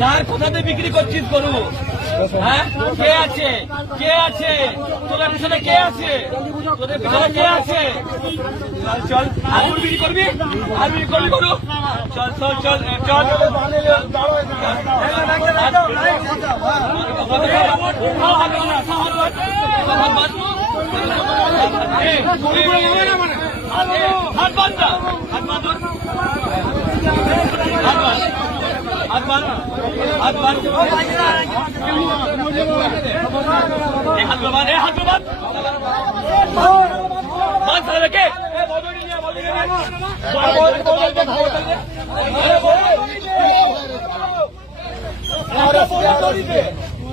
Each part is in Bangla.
কার কোথাতে বিক্রি করছিস গরু হ্যাঁ কে আছে কে আছে তোদের পিছনে কে আছে তোদের পিছনে কে আছে চল বিক্রি করবি আর বিক্রি করবি গরু চল চল চল চল হাত বান্ধ হাত বান্ধ হাত বান্ধ হাত বান্ধ হাত বান্ধ এই হাত বাঁধ এই হাত বাঁধ বাঁধ সারা কে এ দাদা দাদা এ গলায় বাঁধ এ গলায় বাঁধ এ গলায় বাঁধ এ গলায়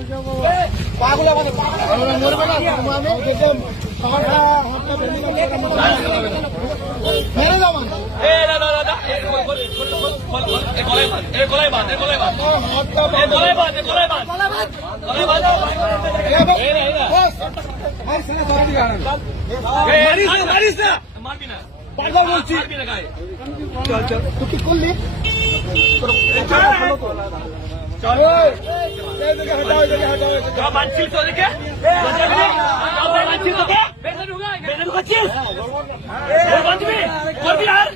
বাঁধ এ গলায় বাঁধ গলায় বাঁধ এই না এই না না মারবি না পাগল বলছি মারবি না গায়ে চল মানছিস তো দেখে মানছিস তো বেঁধে বেঁধে ঢুকাচ্ছিস বাঁধবি করবি আর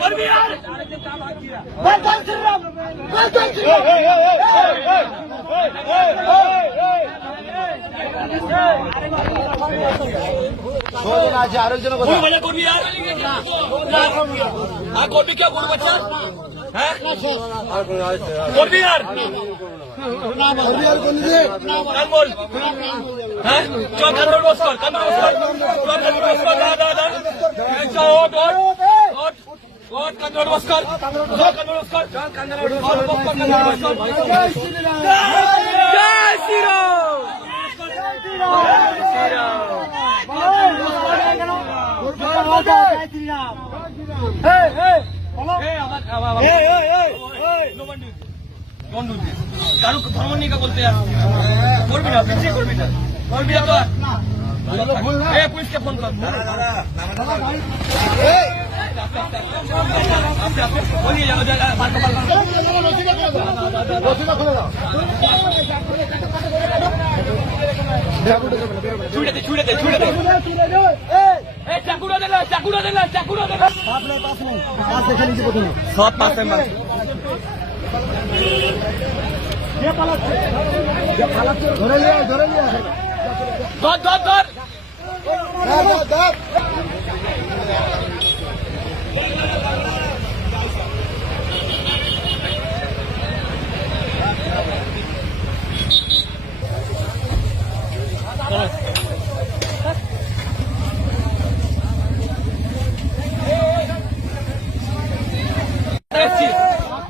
করবি আর? ওই বলে করবি আর আর করবি কে গরু বাচ্চা হ্যাঁ করবি আর কান বল হ্যাঁ চল কান্দর বস কর কান্দর বস কর। চল কান্দর বস কর দা দা দা ওট ওট ওট কান্দর বস কান্দর বস কান্দর বস কর কান্দর বস কর জয় শ্রীরাম। কারও ধর্ম নিয়ে বলতে করবি না করবি না। করবি না এ পুলিশকে ফোন কর ছুড়ে দে ছুড়ে দে ছুড়ে দে চাকুরা দে চাকুরা দে চাকুরা দে সব পাশে মার ধরে নিয়ে ধরে নিয়ে। ধর ধর ধর। এসছিস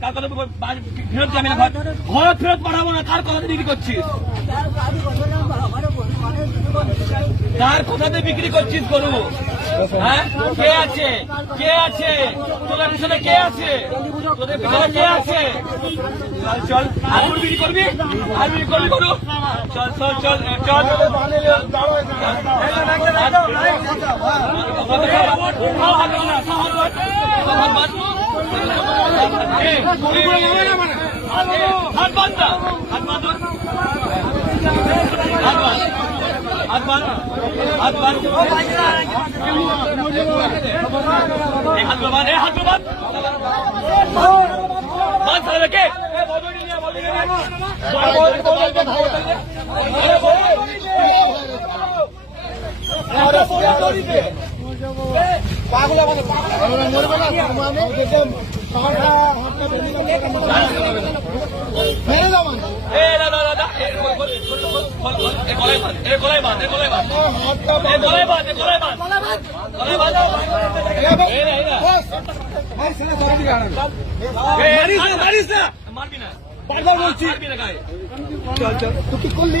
কার কথা ফেরত যাবি না ঘর ঘর ফেরত পাঠাবো না কার কথাতে বিক্রি করছিস কার কোথাতে বিক্রি করছিস গরু হ্যাঁ কে আছে কে আছে তোদের পিছনে কে আছে তোদের পিছনে কে আছে চল আর বিক্রি করবি আর বিক্রি করবি গরু চল চল চল চল সারা কে আমরা মরবে না, মানে। মারবি না বারবার বলছি মারবি না তুই কি করলি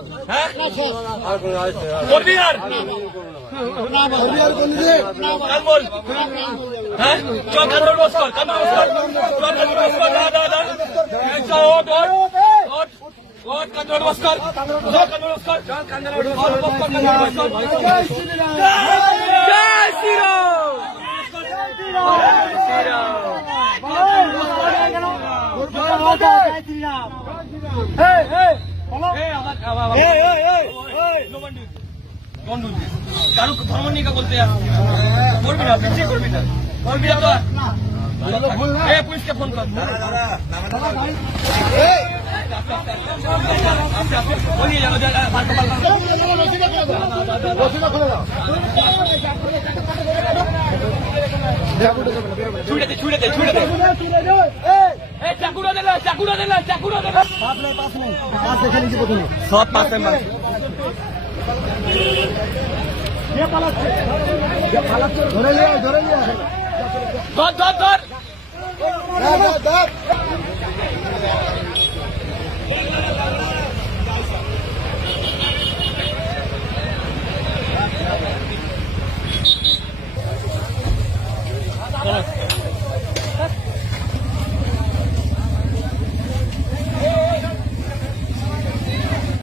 নমস্কার শ্রীরাম। কারও ধর্ম নিয়ে কা বলতে করবি না পিছিয়ে করবি না। করবি না তো পুলিশকে ফোন কর। বলিয়ে যাব রসিদা খুলে দাও ছুড়ে দে ছুড়ে দে ছুড়ে দে। চাকুরা দে চাকুরা দে চাকুরা দে সব পাশে ধরে নিয়ে ধরে নিয়ে ধর, ধর, ধর।